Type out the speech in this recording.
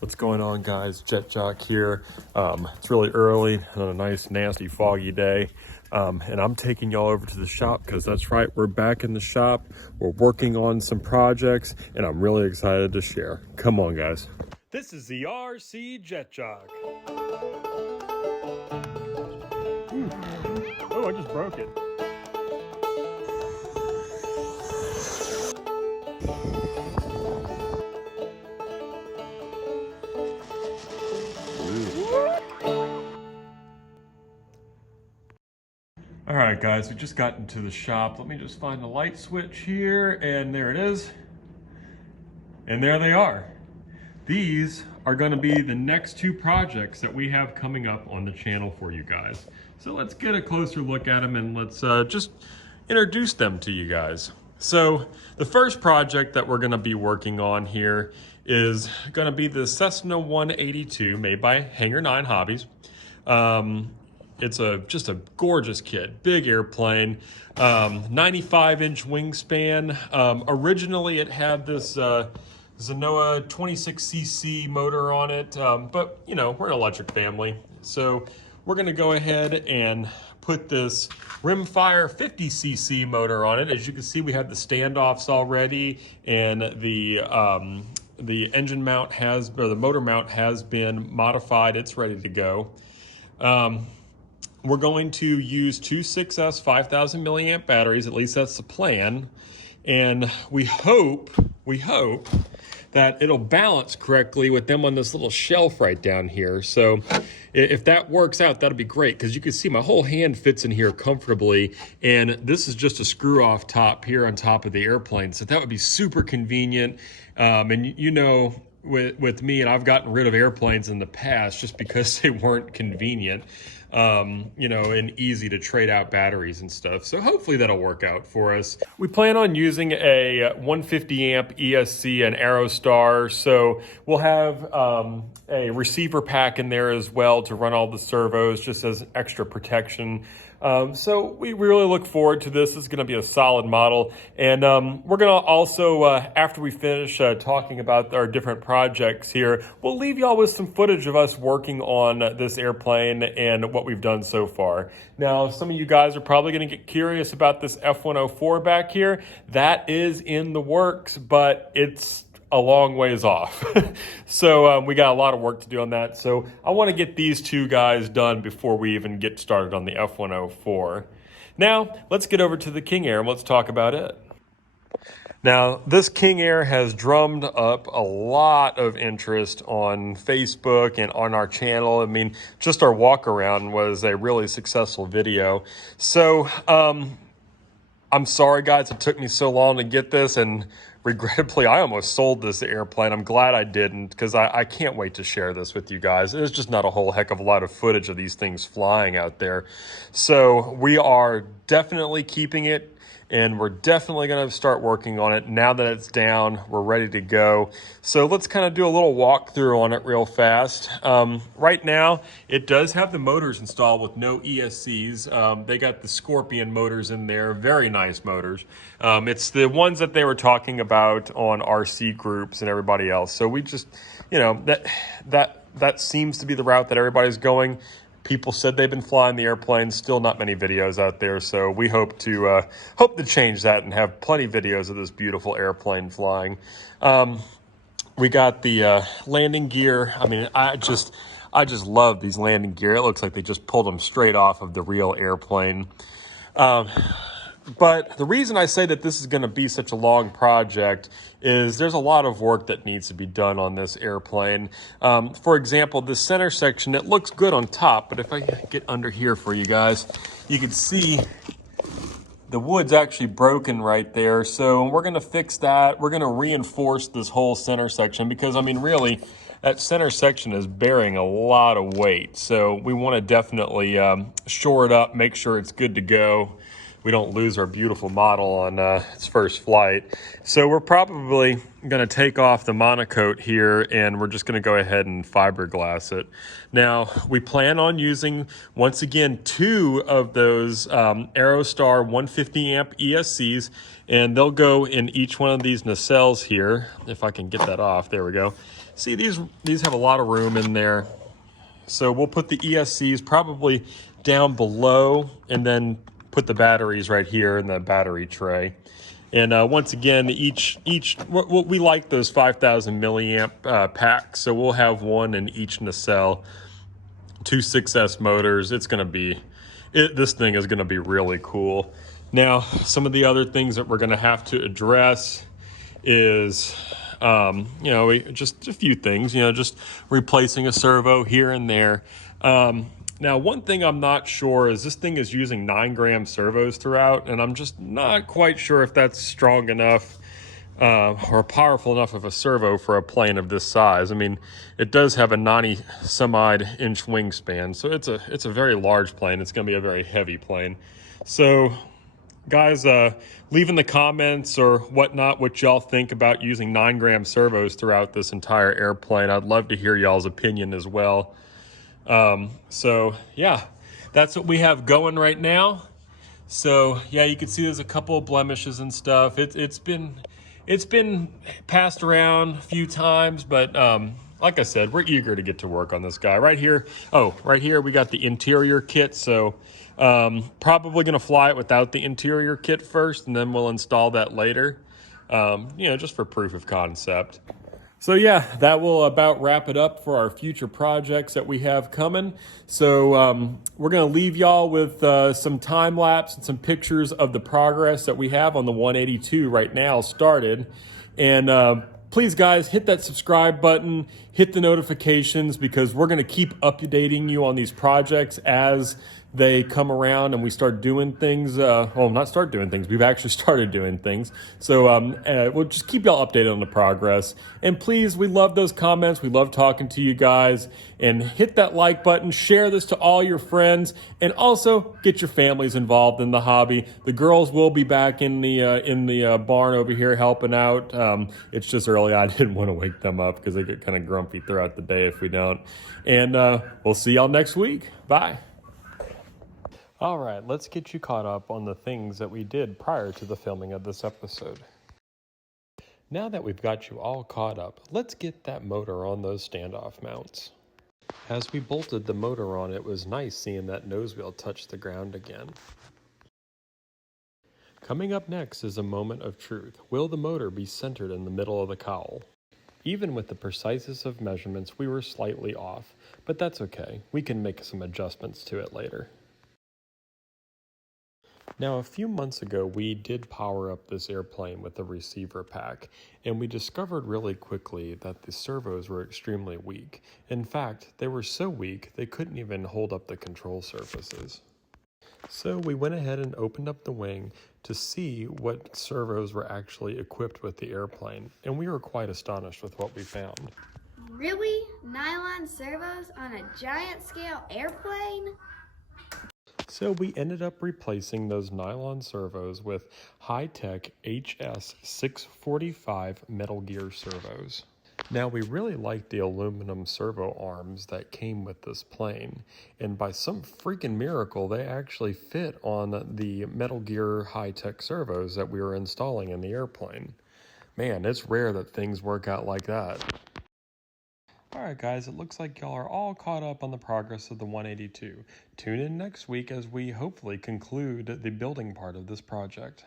What's going on, guys? Jet Jock here. It's really early on a nice, nasty, foggy day. And I'm taking y'all over to the shop because that's right, we're back in the shop. We're working on some projects and I'm really excited to share. Come on, guys. This is the RC Jet Jock. Oh, I just broke it. All right, guys, we just got into the shop. Let me just find the light switch here, and there it is. And there they are. These are going to be the next two projects that we have coming up on the channel for you guys. So let's get a closer look at them and let's just introduce them to you guys. So the first project that we're going to be working on here is going to be the Cessna 182 made by Hangar 9 Hobbies. It's just a gorgeous kit, big airplane, 95-inch wingspan. Originally it had this Zenoa 26cc motor on it, but you know, we're an electric family. So we're gonna go ahead and put this Rimfire 50cc motor on it. As you can see, we have the standoffs already, and the engine mount has, or the motor mount has been modified. It's ready to go. We're going to use two 6S 5,000 milliamp batteries, at least that's the plan. And we hope that it'll balance correctly with them on this little shelf right down here. So if that works out, that'll be great, because you can see my whole hand fits in here comfortably, and this is just a screw off top here on top of the airplane. So that would be super convenient. And you know, with me, and I've gotten rid of airplanes in the past just because they weren't convenient, you know, and easy to trade out batteries and stuff. So hopefully that'll work out for us. We plan on using a 150 amp ESC and Aerostar. So we'll have a receiver pack in there as well to run all the servos, just as extra protection. So we really look forward to this. This is going to be a solid model. And we're going to also, after we finish talking about our different projects here, we'll leave y'all with some footage of us working on this airplane and what we've done so far. Now, some of you guys are probably going to get curious about this F-104 back here. That is in the works, but it's a long ways off. So we got a lot of work to do on that. So I want to get these two guys done before we even get started on the F-104. Now, let's get over to the Kingair and let's talk about it. Now, this Kingair has drummed up a lot of interest on Facebook and on our channel. I mean, just our walk around was a really successful video. So I'm sorry, guys, it took me so long to get this, and regrettably, I almost sold this airplane. I'm glad I didn't, because I can't wait to share this with you guys. There's just not a whole heck of a lot of footage of these things flying out there. So we are definitely keeping it, and we're definitely going to start working on it. Now that it's down, we're ready to go. So let's kind of do a little walkthrough on it real fast. Right now, it does have the motors installed with no ESCs. They got the Scorpion motors in there, very nice motors. It's the ones that they were talking about on RC groups and everybody else. So we just, you know, that seems to be the route that everybody's going. People said they've been flying the airplane, still not many videos out there, so we hope to change that and have plenty of videos of this beautiful airplane flying. We got the landing gear. I mean, I just love these landing gear. It looks like they just pulled them straight off of the real airplane. But the reason I say that this is going to be such a long project is there's a lot of work that needs to be done on this airplane. For example, the center section, it looks good on top, but if I get under here for you guys, you can see the wood's actually broken right there. So we're going to fix that. We're going to reinforce this whole center section because, I mean, really, that center section is bearing a lot of weight. So we want to definitely shore it up, make sure it's good to go. We don't lose our beautiful model on its first flight. So we're probably going to take off the monocoat here, and we're just going to go ahead and fiberglass it. Now, we plan on using, once again, two of those Aerostar 150 amp ESCs, and they'll go in each one of these nacelles here. If I can get that off, there we go. See, these have a lot of room in there. So we'll put the ESCs probably down below and then put the batteries right here in the battery tray. And once again, we like those 5,000 milliamp packs. So we'll have one in each nacelle, 2 6S motors. It's going to be, this thing is going to be really cool. Now, some of the other things that we're going to have to address is, just a few things, just replacing a servo here and there. Now, one thing I'm not sure is this thing is using 9-gram servos throughout, and I'm just not quite sure if that's strong enough or powerful enough of a servo for a plane of this size. I mean, it does have a 90-some-odd-inch wingspan, so it's a very large plane. It's going to be a very heavy plane. So, guys, leave in the comments or whatnot what y'all think about using 9-gram servos throughout this entire airplane. I'd love to hear y'all's opinion as well. So yeah, that's what we have going right now. So yeah, you can see there's a couple of blemishes and stuff. It's been passed around a few times, but like I said, we're eager to get to work on this guy. Right here we got the interior kit. So probably gonna fly it without the interior kit first, and then we'll install that later. Just for proof of concept. So yeah, that will about wrap it up for our future projects that we have coming. So we're going to leave y'all with some time lapse and some pictures of the progress that we have on the 182 right now started. And please guys, hit that subscribe button, hit the notifications, because we're going to keep updating you on these projects as they come around and we start doing things. Not start doing things, we've actually started doing things. So we'll just keep y'all updated on the progress. And please, we love those comments. We love talking to you guys. And hit that like button, share this to all your friends, and also get your families involved in the hobby. The girls will be back in the barn over here helping out. It's just early. I didn't want to wake them up because they get kind of grumpy throughout the day if we don't. And we'll see y'all next week. Bye. All right, let's get you caught up on the things that we did prior to the filming of this episode. Now that we've got you all caught up, let's get that motor on those standoff mounts. As we bolted the motor on, it was nice seeing that nose wheel touch the ground again. Coming up next is a moment of truth. Will the motor be centered in the middle of the cowl? Even with the precisest of measurements, we were slightly off, but that's okay. We can make some adjustments to it later. Now, a few months ago, we did power up this airplane with a receiver pack, and we discovered really quickly that the servos were extremely weak. In fact, they were so weak, they couldn't even hold up the control surfaces. So we went ahead and opened up the wing to see what servos were actually equipped with the airplane, and we were quite astonished with what we found. Really? Nylon servos on a giant scale airplane? So we ended up replacing those nylon servos with high-tech HS645 Metal Gear servos. Now, we really liked the aluminum servo arms that came with this plane, and by some freaking miracle, they actually fit on the Metal Gear high-tech servos that we were installing in the airplane. Man, it's rare that things work out like that. Alright guys, it looks like y'all are all caught up on the progress of the 182. Tune in next week as we hopefully conclude the building part of this project.